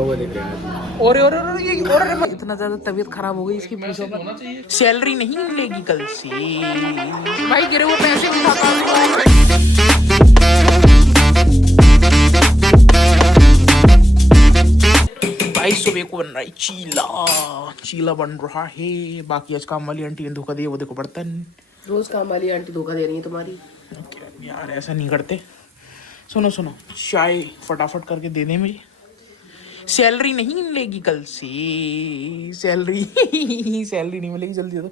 वो देख रहे हैं। और इतना ज्यादा तबीयत खराब हो गई इसकी, पूछो मत। सैलरी नहीं मिलेगी कल से भाई, गिरे हुए पैसे भी भाई। सुबह को बन रहा है चीला बन रहा है। बाकी आज काम वाली आंटी ने धोखा दिया, वो देखो बर्तन। रोज काम वाली आंटी धोखा दे रही है तुम्हारी। यार ऐसा नहीं करते। सुनो चाय फटाफट करके दे दे मुझे। सैलरी नहीं मिलेगी कल से, सैलरी नहीं मिलेगी, जल्दी दे दो।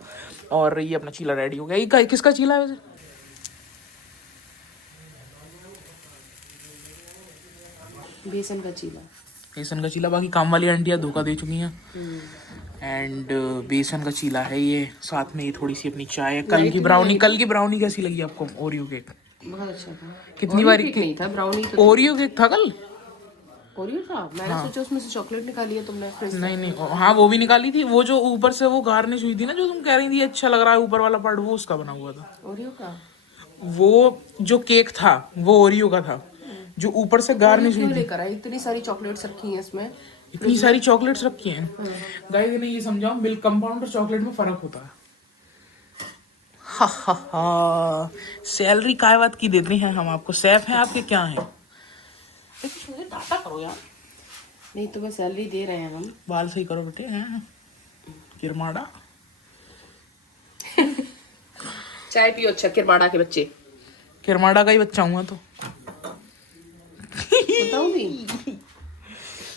और ये अपना चीला रेडी हो गया। ये किसका चीला है वैसे? बेसन का चीला। बेसन का चीला। बाकी काम वाली आंटियां धोखा दे चुकी हैं। एंड बेसन का चीला है ये, साथ में ये थोड़ी सी अपनी चाय। कल की ब्राउनी कैसी लगी आपको? ओरियो केक बहुत अच्छा था। कितनी बार नहीं था, ब्राउनी तो ओरियो केक था कल। ओरियो था, मैंने सोचा उसमें से चॉकलेट निकाली है तुमने। नहीं, हाँ वो भी निकाली थी। वो जो ऊपर से वो गार्निश हुई थी ना, जो तुम कह रही थी अच्छा लग रहा है ऊपर वाला पार्ट, वो उसका बना हुआ था। ओरियो का वो जो केक था वो ओरियो का था, जो ऊपर से गार्निश हुई थी। लेकर आई, इतनी सारी चॉकलेट्स रखी हैं इसमें। इतनी सारी चॉकलेट्स रखी हैं। गाइस इन्हें ये समझाओ, मिल्क कंपाउंड और चॉकलेट में फर्क होता है। हा सैलरी काय बात की देते हैं हम आपको, सैफ है आपके क्या है? मुझे डाटा करो यार। नहीं तुम्हें सैलरी दे रहे हैं हम। बाल सही करो बेटे। हैं किरमाड़ा। चाय पियो अच्छा, किरमाड़ा के बच्चे। किरमाड़ा का ही बच्चा हूँ तो बताऊंगी।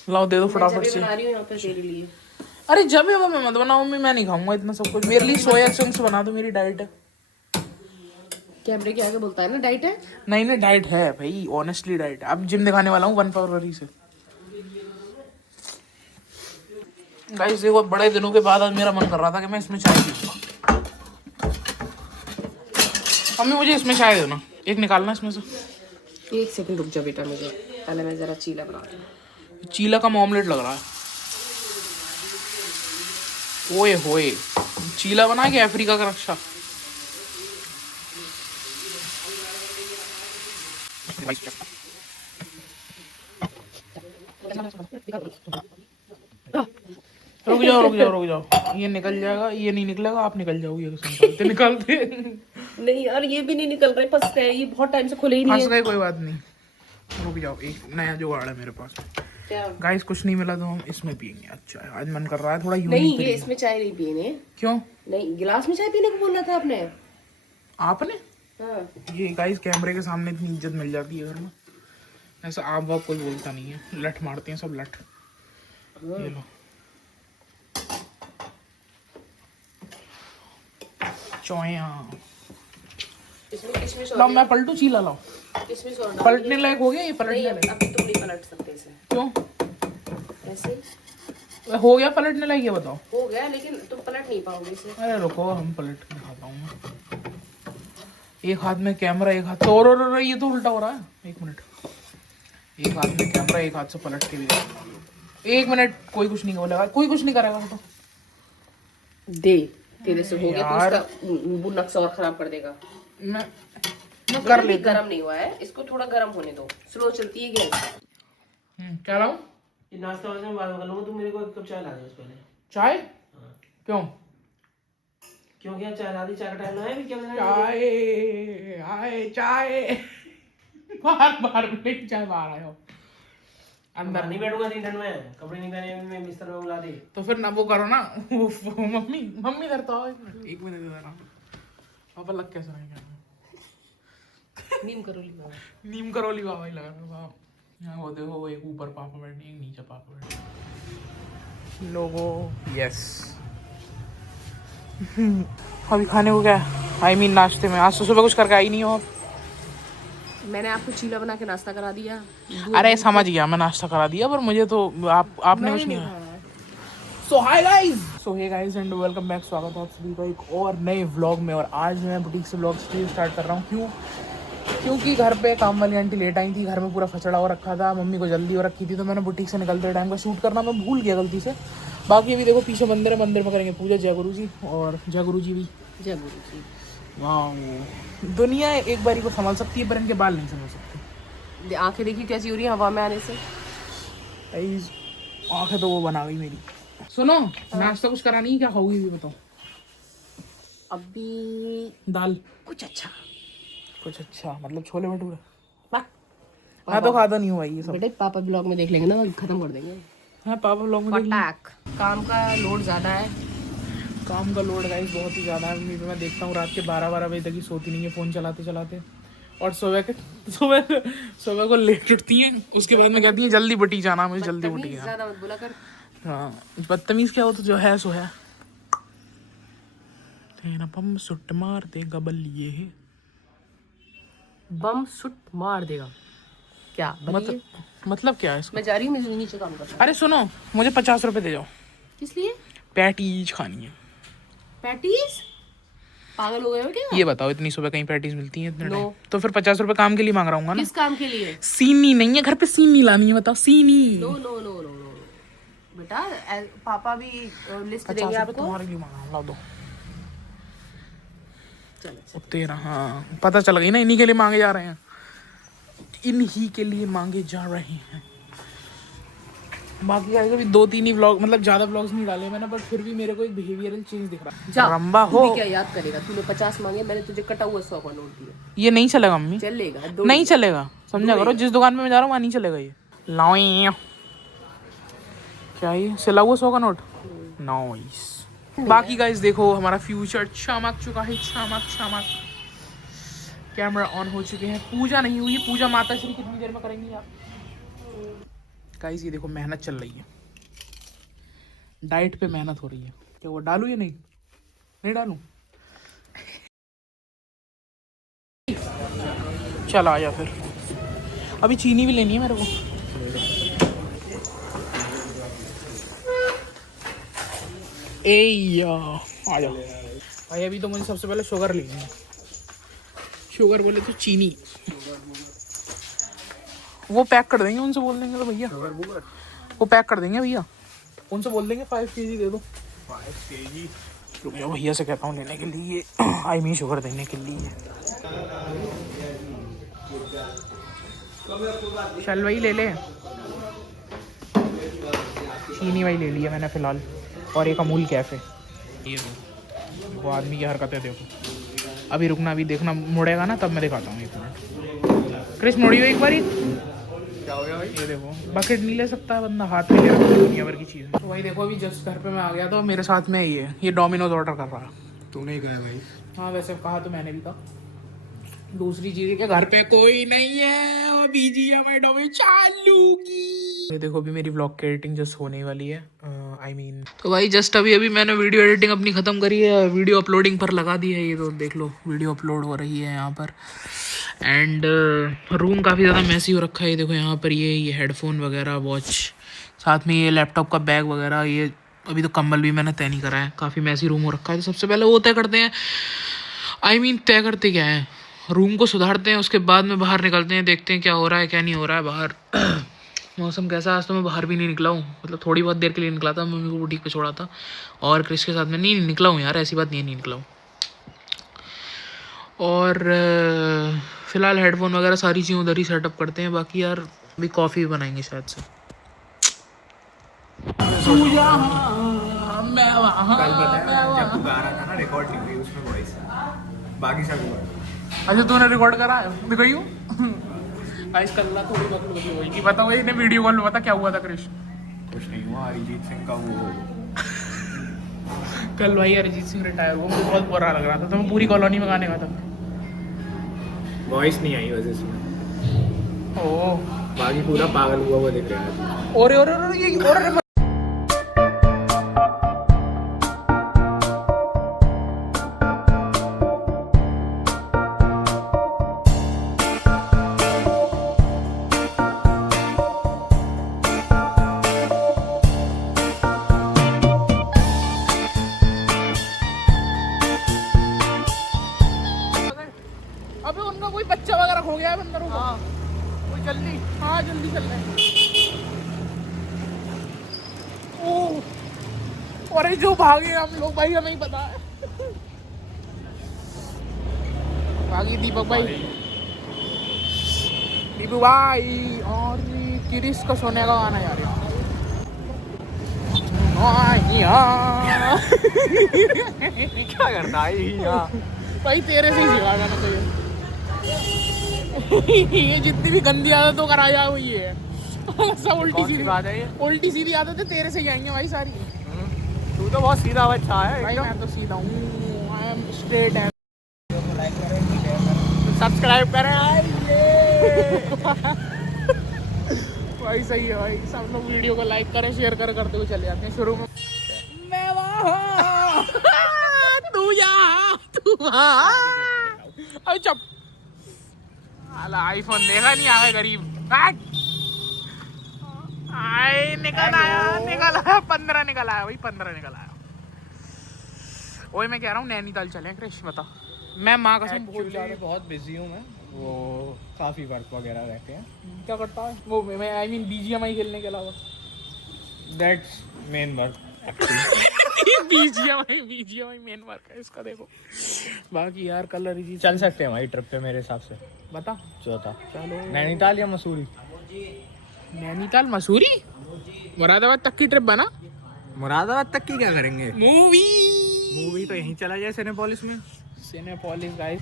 लाओ दे दो फटाफट से। बना रही हूँ यहाँ पे तेरे लिए। अरे जब है मैं मत बनाऊँ, मैं नहीं खाऊंगा इतना सब कुछ। मेरे लिए सोया चंक्स बना दो, मेरी डाइट है। कैमरे के आगे बोलता है ना डाइट है। नहीं डाइट है भाई, ऑनेस्टली डाइट। अब जिम दिखाने वाला हूँ 1 फरवरी से। गाइस देखो, बड़े दिनों के बाद आज मेरा मन कर रहा था कि मैं इसमें चाय पीऊंगा। मम्मी मुझे इसमें चाय दो ना, एक निकालना इसमें से। 1 सेकंड रुक जा बेटा, मुझे पहले मैं जरा चीला बना दूँ। चीला का ऑमलेट लग रहा है। ओए होए, चीला बना के अफ्रीका का रक्षा। रुक जाओ, ये निकल जाएगा। ये नहीं निकलेगा, आप निकल जाओगे। निकलते नहीं यार, ये भी नहीं निकल रहे, फंस गए। ये बहुत टाइम से खुले ही नहीं है। फंस गए, कोई बात नहीं। रुक जाओ, एक नया जुगाड़ है मेरे पास। गाइस कुछ नहीं मिला तो हम इसमें पियेंगे। अच्छा आज मन कर रहा है थोड़ा यूनिक। नहीं ये इसमें चाय नहीं पीने। क्यों? नहीं, गिलास में चाय पीने को बोला था आपने। हाँ। ये गाइस कैमरे के सामने इतनी इज्जत मिल जाती है घर में। ऐसा आप बाप कोई बोलता नहीं है, लठ मारते हैं सब लठ। ये लो चौया। लो मैं पलटू चीला लाओ। पलटने लायक हो गया ये? पलटने लायक अभी तुम नहीं पलट सकते इसे। क्यों? ऐसे हो गया पलटने लायक? ये बताओ। हो गया, लेकिन तुम पलट नहीं पाओगे इसे। अरे रुको, हम पलट के दिखाता हूँ मैं। एक हाथ में कैमरा, एक हाथ तो और ये तो उल्टा हो रहा है। एक मिनट, एक हाथ में कैमरा, एक हाथ से पलट के भी। 1 मिनट, कोई कुछ नहीं बोलेगा, कोई कुछ नहीं करेगा तो दे। तेरे से हो गया तो उसका नक्शा और खराब कर देगा। मैं कर ले। गरम नहीं हुआ है, इसको थोड़ा गरम होने दो। स्लो चलती है गैस। क्या लाऊं? ये नाश्ता वाले में बात कर लूंगा। तू मेरे को 1 कप चाय ला दे पहले। चाय? क्यों? क्यों क्या चाय ला दी? चाय का टाइम ना है भी क्या? चाय बाहर नहीं, चाय बाहर आयो। अंदर नहीं बैठूंगा 3 दिन में, कपड़े नहीं पहने मैं बिस्तर में बुला दे। तो फिर ना वो करो ना। मम्मी इधर तो आओ। 1 मिनट इधर आओ। पापा लग कैसे नहीं? नीम करोली बाबा ही लगा। यहाँ वो देखो, वो एक ऊपर पापा बैठे, एक नीचे पापा बैठे। लोगो यस। अभी खाने को क्या है? नाश्ते में आज तो सुबह कुछ करके आई नहीं हो। मैंने आपको चीला बना के नाश्ता करा दिया। अरे समझ गया, मैं नाश्ता करा दिया, पर मुझे तो आपने कुछ नहीं खाया। So hi guys and welcome back. स्वागत है आप सभी का एक और नए व्लॉग में। और आज मैं बुटीक से व्लॉग स्टार्ट कर रहा हूँ। क्योंकि घर पे काम वाली आंटी लेट आई थी। घर में पूरा फचड़ा हो रखा था, मम्मी को जल्दी हो रखी थी, तो मैंने बुटीक से निकलते टाइम का शूट करना मैं भूल गया गलती से। बाकी अभी देखो पीछे मंदिर है, मंदिर में करेंगे पूजा। जय गुरु जी। और जय गुरु जी भी। जय गुरु जी। वाह, दुनिया एक बारी को संभाल सकती है पर इनके बाल नहीं संभाल सकते। आंखें देखी कैसी हो रही है हवा में आने से। आंखें तो वो बना गई मेरी। सुनो नाश्ता कुछ करा नहीं, क्या खाओगी भी बताओ। अभी दाल कुछ अच्छा। मतलब छोले भटूरे। वाह, मैं तो खाता नहीं हूँ भाई ये सब। बेटे पापा ब्लॉग में देख लेंगे ना, खत्म कर देंगे। हाँ पापा लोग मुझे पटाक। काम का लोड ज्यादा है। काम का लोड गाइस बहुत ही ज़्यादा है। मैं देखता हूँ रात के 12-12 बजे तक ही सोती नहीं है फ़ोन चलाते चलाते, और सुबह को लेट उठती हैं। उसके बाद में कहती हैं जल्दी बटी जाना, मुझे जल्दी बटी बदतमीज जाना। ज्यादा मत बोला कर। हाँ बदतमीज़ क्या हो तो जो है सो है। तेरा बम सुट मार देगा बल्लिए है। बम सुट मार देगा क्या बलिए? मतलब क्या है इसका? मैं जा रही हूँ, मैं नीचे काम करता हूँ। अरे सुनो, मुझे 50 रुपए दे जाओ, किस लिए? पैटीज खानी है। पैटीज? पागल हो गए हो क्या? ये बताओ इतनी सुबह कहीं पैटीज मिलती हैं इतने No. टाइम? तो फिर 50 रुपए काम के लिए मांग रहा हूँ ना। किस काम के लिए? सीनी नहीं है घर पे, सीनी लानी है, बताओ सीनी। No no no no no बेटा, पापा भी लिस्ट 50 देंगे रुपए आपको। तुम्हारे लिए मांग रहा हूँ, ला दो। चलो तेरा हाँ पता चल गई ना, इन्हीं के लिए मांगे जा रहे हैं, इन्हीं के लिए मांगे जा रहे हैं। बाकी अभी 2-3 ही व्लॉग, मतलब ज्यादा व्लॉग्स नहीं डाले मैंने, बट फिर भी मेरे को एक बिहेवियरल चेंज दिख रहा है। जा, रंबा तू हो भी क्या याद करेगा? तूने 50 मांगे, मैंने तुझे कटा हुआ 100 का नोट दिया। ये नहीं चलेगा मम्मी, चलेगा नहीं चलेगा, समझा करो। जिस दुकान में मैं जा रहा हूँ वहाँ नहीं चलेगा ये। लाओ क्या ये सिला हुआ 100 का नोट। नाइस। बाकी गाइस देखो हमारा फ्यूचर चमक चुका है, चमक। कैमरा ऑन हो चुके हैं। पूजा नहीं हुई है, पूजा माता श्री कितनी देर में करेंगी आप गाइस? ये देखो मेहनत चल रही है, डाइट पे मेहनत हो रही है। क्या वो डालूं या नहीं डालूं? चल आ जा फिर। अभी चीनी भी लेनी है मेरे को। आ जा भाई। अभी तो मुझे सबसे पहले शुगर लेनी है। शुगर बोले तो चीनी वो पैक कर देंगे, उनसे बोल देंगे तो भैया वो पैक कर देंगे भैया, उनसे बोल देंगे 5 kg दे दो। 5 kg रुक जाओ, भैया से कहता हूँ लेने के लिए, आई मीन शुगर देने के लिए। चल वही ले ले, चीनी वही ले लिया मैंने फिलहाल, और एक अमूल कैफे। ये वो आदमी की हरकतें देखो। अभी रुकना, अभी देखना, मुड़ेगा ना तब मैं दिखाता हूँ। 1 मिनट क्रिस मुड़ियो एक बार। क्या हो गया भाई? ये देखो बकेट नहीं ले सकता है बंदा, हाथ में ले रहा है दुनिया भर की चीज़ें। तो भाई देखो अभी जस्ट घर पे मैं आ गया था, मेरे साथ में ये डोमिनोज ऑर्डर कर रहा है। तूने ही कहा भाई। हाँ वैसे कहा तो मैंने भी था। दूसरी चीज़ के घर पे कोई नहीं है और बीजीएम डोमिनोज चालू की। ये देखो अभी मेरी व्लॉग की एडिटिंग जस्ट होने वाली है, आई मीन तो भाई जस्ट अभी मैंने वीडियो एडिटिंग अपनी ख़त्म करी है, वीडियो अपलोडिंग पर लगा दी है। ये तो देख लो वीडियो अपलोड हो रही है यहाँ पर। एंड रूम काफ़ी ज़्यादा मैसी हो रखा है। ये देखो यहाँ पर ये हेडफोन वगैरह, वॉच, साथ में ये लैपटॉप का बैग वगैरह। ये अभी तो कंबल भी मैंने तय नहीं करा है, काफ़ी मैसी रूम हो रखा है। तो सबसे पहले वो तय करते हैं, तय करते क्या है, रूम को सुधारते हैं, उसके बाद में बाहर निकलते हैं, देखते हैं क्या हो रहा है क्या नहीं हो रहा है बाहर। मौसम कैसा, आज तो मैं बाहर भी नहीं निकला हूँ, मतलब थोड़ी बहुत देर के लिए निकला था, मम्मी को बुटीक पे छोड़ा था और क्रिस के साथ में नहीं निकला हूँ यार, ऐसी बात नहीं निकला हूँ। और फिलहाल हेडफोन वगैरह सारी चीज़ें उधर ही सेटअप करते हैं। बाकी यार अभी कॉफ़ी भी बनाएंगे शायद से। जब तू गा रहा था ना, रिकॉर्ड नहीं हुई उसमें वॉइस, बाकी सब हुआ। अच्छा तूने रिकॉर्ड करा है? दिखाई हूँ आज कल ना थोड़ी बहुत लगी होगी। पता वही ने वीडियो कॉल में बता क्या हुआ था कृष्ण? कुछ नहीं हुआ, अरिजीत सिंह का वो कल भाई अरिजीत सिंह रिटायर हुआ, मुझे बहुत बुरा लग रहा था, तो मैं पूरी कॉलोनी में गाने का था। वॉइस नहीं आई वजह से, ओ बाकी पूरा पागल हुआ वो दिख रहा है। और ये और अबे उनका कोई बच्चा वगैरह खो गया है बंदरों का। कोई जल्दी, हाँ जल्दी चल रहे हैं। ओह अरे जो भागे हम लोग भाई, हमें ही पता है। भागी दीपक भाई, दीपू भाई। और क्रिस का सोने का गाना यार, क्या करता है यहाँ? भाई तेरे से ही सिखा जाना चाहिए। ये जितनी भी गंदी आदतों का राजा हुई है सब उल्टी सीधी बात है ये? उल्टी सीधी आदतें तेरे से ही आएंगे भाई सारी। तू तो बहुत सीधा बच्चा है भाई मैं तो सीधा हूँ, I am straight and. Subscribe करें भाई सही है भाई, सब लोग वीडियो को लाइक करें, शेयर करते हुए चले जाते हैं। शुरू में मैं वहाँ तू यहाँ तू वहाँ। अरे चुप, आईफोन देखा नहीं आ गए गरीब। आए निकल आया 15 निकल आया भाई, 15 निकल आया। वही मैं कह रहा हूँ नैनीताल चलें क्रिश, बता। मैं माँ कसम बहुत बिजी हूँ मैं, वो काफ़ी वर्क वगैरह रहते हैं। क्या करता है वो, मैं आई मीन BGMI खेलने के अलावा। That's main work. BGMI main work है इसका, देखो। बाकी यार कलर ही चल सकते हैं भाई ट्रिप पे मेरे हिसाब से। बता। चौथा चलो नैनीताल या मसूरी? नैनीताल मसूरी मुरादाबाद तक की ट्रिप बना। मुरादाबाद तक की क्या करेंगे? मूवी तो यहीं चला जाए सिनेपोलिस में। सिनेपोलिस गाइस,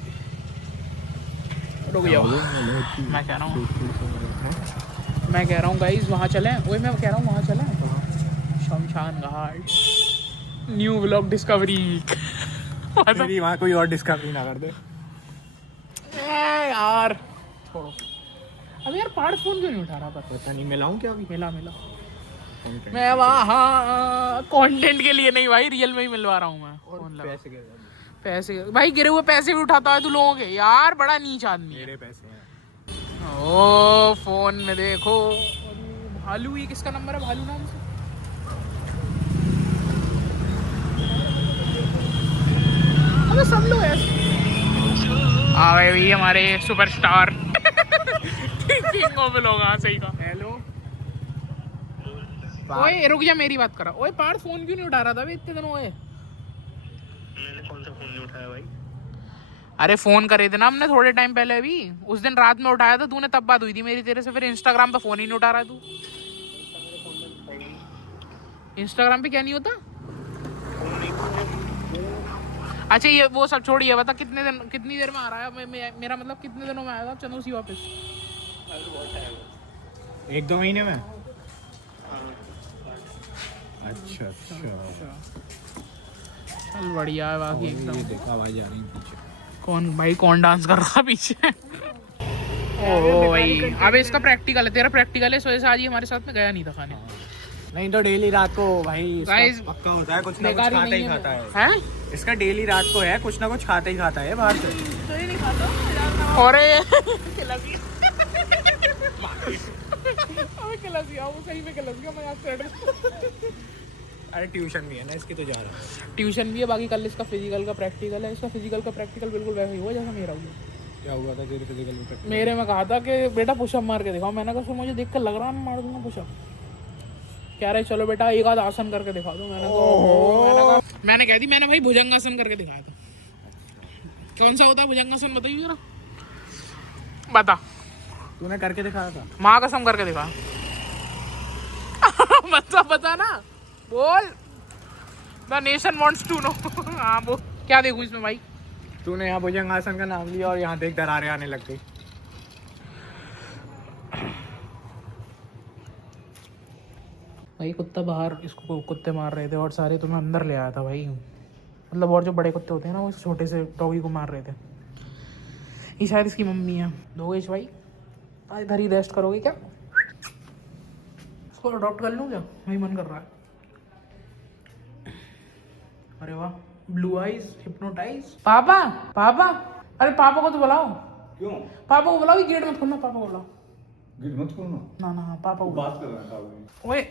रुक जाओ। मैं कह रहा हूँ गाइस वहाँ चलें। वही मैं कह रहा हूँ वहाँ चलें, शमशान घाट, न्यू व्लॉग डिस्कवरी। मेरी वहाँ कोई और डिस्कवरी ना कर दे यार छोड़ो। अब यार पार्ट फोन क्यों नहीं उठा रहा? पता नहीं, मिलाऊं क्या अभी? मिला मैं वहाँ कंटेंट के लिए नहीं भाई, रियल में ही मिलवा रहा हूँ मैं। फोन लगा पैसे भाई, गिरे हुए पैसे भी उठाता है तू लोगों के, यार बड़ा नीच आदमी है। मेरे पैसे हैं। ओ फोन में देखो भालू, ये किसका नंबर है? भालू नाम से अबे सब लोग ऐसे आ गए भाई हमारे सुपरस्टार किंग ऑफ व्लॉग। हाँ सही कहा। हेलो ओए रुक जा, मेरी बात करा। ओए पार्थ फोन क्यों नहीं उठा रहा था बे इतने दिन हुए? मैंने कौन सा फोन नहीं उठाया भाई? अरे फोन करे थे ना हमने थोड़े टाइम पहले, अभी उस दिन रात में उठाया था तूने, तब बात हुई थी मेरी तेरे से। फिर इंस्टाग्राम पे फोन ही नहीं उठा रहा तू। इंस्टाग्राम पे क्या नहीं होता? अच्छा ये वो सब छोड़िए, बता कितनी देर में आ रहा है? मेरा मतलब कितने दिनों में आएगा चंदूसी वापस? 1-2 महीने में। अच्छा चल बढ़िया है। बाकी ये एकदम देखा आवाज आ रही पीछे। कौन डांस कर रहा पीछे? ओ भाई अबे इसका प्रैक्टिकल है, तेरा प्रैक्टिकल है, इस वजह से आज ही हमारे साथ में गया नहीं था खाने। नहीं तो डेली रात को भाई Guys, पक्का होता है, कुछ ना कुछ खाता ही खाता है। हैं? इसका डेली रात को है, कुछ ना कुछ खाता ही खाता है बाहर से। अरे वो सही में मैं अरे ट्यूशन भी है ना इसकी, तो जा रहा है। ट्यूशन भी है। बाकी कल इसका फिजिकल का प्रैक्टिकल है। इसका फिजिकल का प्रैक्टिकल बिल्कुल वैसा ही हुआ जैसा मेरा हुआ। क्या हुआ था तेरे फिजिकल में? मेरे में कहा था कि बेटा पुशअप मार के दिखाओ। मैंने कहा मुझे देख कर लग रहा है मैं मार दूंगा पुशअप। कह रहे चलो बेटा एक आध आसन करके दिखा दो। मैंने कह दी, मैंने भाई भुजंगासन करके दिखाया था। कौन सा होता है भुजंगासन बताइए जरा, बता। तूने करके दिखाया था? माँ कसम करके दिखा। बता ना, बोल। The nation wants to know. हाँ वो क्या देखूं इसमें भाई? तूने यहाँ भुजंगासन का नाम लिया और यहाँ देख दरारें आने लग गई। भाई कुत्ता बाहर इसको कुत्ते मार रहे थे और सारे तो मैं अंदर ले आया था भाई। मतलब और जो बड़े कुत्ते होते हैं ना, वो छोटे से डॉगी को मार रहे थे। ये शायद इसकी मम्मी है। दोगेश भाई आज इधर ही रेस्ट करोगे क्या? इसको अडॉप्ट कर लूँ क्या? वही मन कर रहा है। अरे वाह, ब्लू आइज हिप्नोटाइज। पापा अरे पापा को तो बुलाओ। क्यों? पापा को बुलाओ, गेट मत खोलना। पापा को बुलाओ। गेट मत खोलना। ना पापा को बात कर रहा था। ओए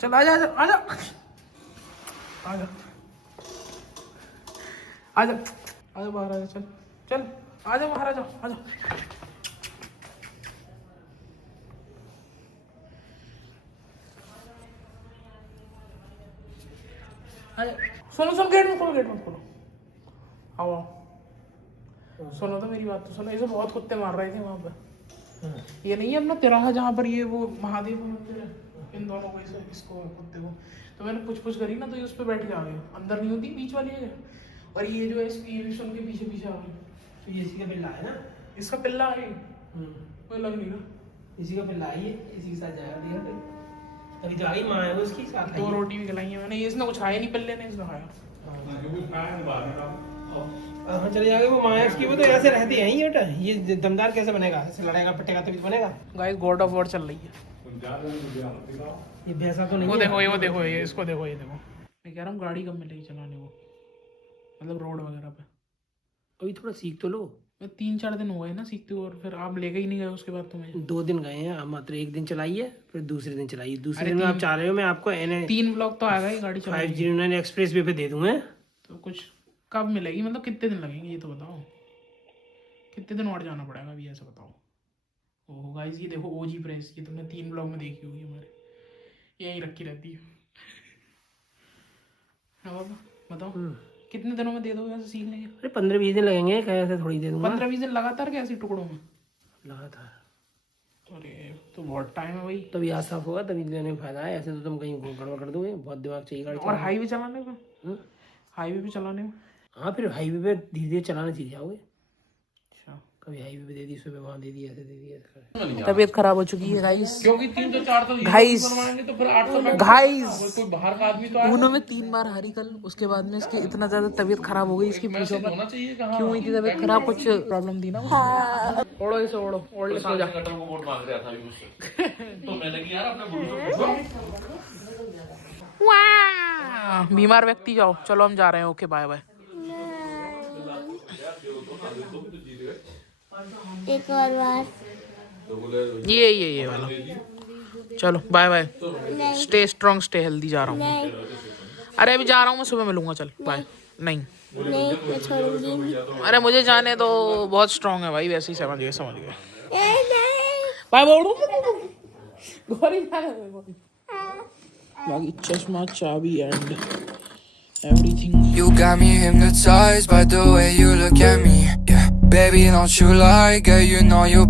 चल आजा बाहर आजा। चल आजा बाहर आजा। सुनो गेट मत खोलो। आओ सुनो तो मेरी बात तो सुनो। ऐसे बहुत कुत्ते मार रहे थे वहां पर। ये नहीं है अपना तिराहा जहाँ पर ये वो महादेव मंदिर है, इन दोनों को इसको कुत्ते को। तो मैंने पुछ करी ना तो ये उस पर बैठ के आ गए, अंदर नहीं होती बीच वाली है, और ये जो है इसकी विषम के पीछे पीछे आ गई। तो ये इसी का पिल्ला है ना? इसका पिल्ला है, कोई लग नहीं रहा। इसी का पिल्ला है ये, इसी के साथ जाएगा दिया फिर। अभी तो आ गई माँ है वो उसकी साथ। 2 रोटी भी खिलाई है मैंने, ये इसने कुछ खाया नहीं, पिल्ले ने इसने खाया। हाँ चले जाएगा वो माँ है उसकी, वो तो ऐसे रहती है ये बेटा। ये दमदार कैसे बनेगा? ऐसे लड़ेगा पटेगा तभी तो बनेगा। गाइस गॉड ऑफ वॉर चल रही है। ये भैंसा तो नहीं वो है। देखो ये इसको देखो, ये देखो। मैं कह रहा हूँ गाड़ी कब मिलेगी चलाने को, मतलब रोड वगैरह पे। अभी थोड़ा सीख तो लो। 3-4 दिन हो गए ना सीखते हुए, और फिर आप लेके ही नहीं गए उसके बाद तुम्हें। 2 दिन गए हैं आप, मात्र 1 दिन चलाइए फिर दूसरे दिन चलाइए। दूसरे दिन में आप चाह रहे हो मैं आपको 3 ब्लॉक तो आएगा ही गाड़ी चलाने। 509 एक्सप्रेस वे पे दे दूंगा। तो कुछ कब मिलेगी, मतलब कितने दिन लगेंगे ये तो बताओ, कितने दिन और जाना पड़ेगा अभी, ऐसा बताओ। ओह गाइस ये देखो ओजी प्राइस, ये तुमने 3 ब्लॉग में देखी होगी हमारे, यहीं रखी रहती है। हाँ बाबा बताओ कितने दिनों में दे दोगे ऐसे सीखने के? अरे 15-20 दिन लगेंगे, कैसे थोड़ी दे दूंगा। 15-20 दिन लगातार कैसे टुकड़ों में? लगातार। अरे तो बहुत टाइम है भाई। तभी आज साफ होगा तभी लेने में फायदा है, ऐसे तो तुम कहीं गड़बड़ कर दोगे। बहुत दिमाग चाहिए गाड़ी और हाईवे चलाने में, में। हाईवे पे चलाने में हाँ फिर हाईवे पे धीरे धीरे चलाना सीख जाओगे। अच्छा कभी हाईवे पे दे दी, सुबह वहाँ दे दी, ऐसे दे दी, ऐसे। तबीयत खराब हो चुकी है गाइस, क्योंकि 3 तो 4 तो गाइस तो फिर 800 में गाइस कोई बाहर का आदमी तो आया उन्होंने 3 बार हारी कल, उसके बाद में इसकी इतना ज्यादा तबीयत खराब हो गई इसकी, पूछो मत होना चाहिए कहां क्यों हुई थी तबीयत खराब, कुछ प्रॉब्लम थी ना उसमें। ओढ़ो इसे, ओढ़ो ओढ़ ले, सो जा। कटर को वोट मांग रहा था अभी मुझसे तो मैंने कहा यार अपने बुढ़ू को वाह! बीमार व्यक्ति जाओ, चलो हम जा रहे हैं, ओके बाय बाय। एक और बार ये वाला, चलो bye bye, stay strong stay healthy, जा रहा हूँ। नहीं अरे अभी जा रहा हूँ मैं, सुबह मिलूंगा, चल बाय। नहीं नहीं मैं छोड़ूंगी नहीं। अरे मुझे जाने तो, बहुत स्ट्रॉन्ग है भाई, वैसे ही समझ गए नहीं बाय बोल। गोरी बाकी चश्मा चाबी and everything. You got me hypnotized by the way you look at me. Yeah, baby, don't you lie, girl, you know you.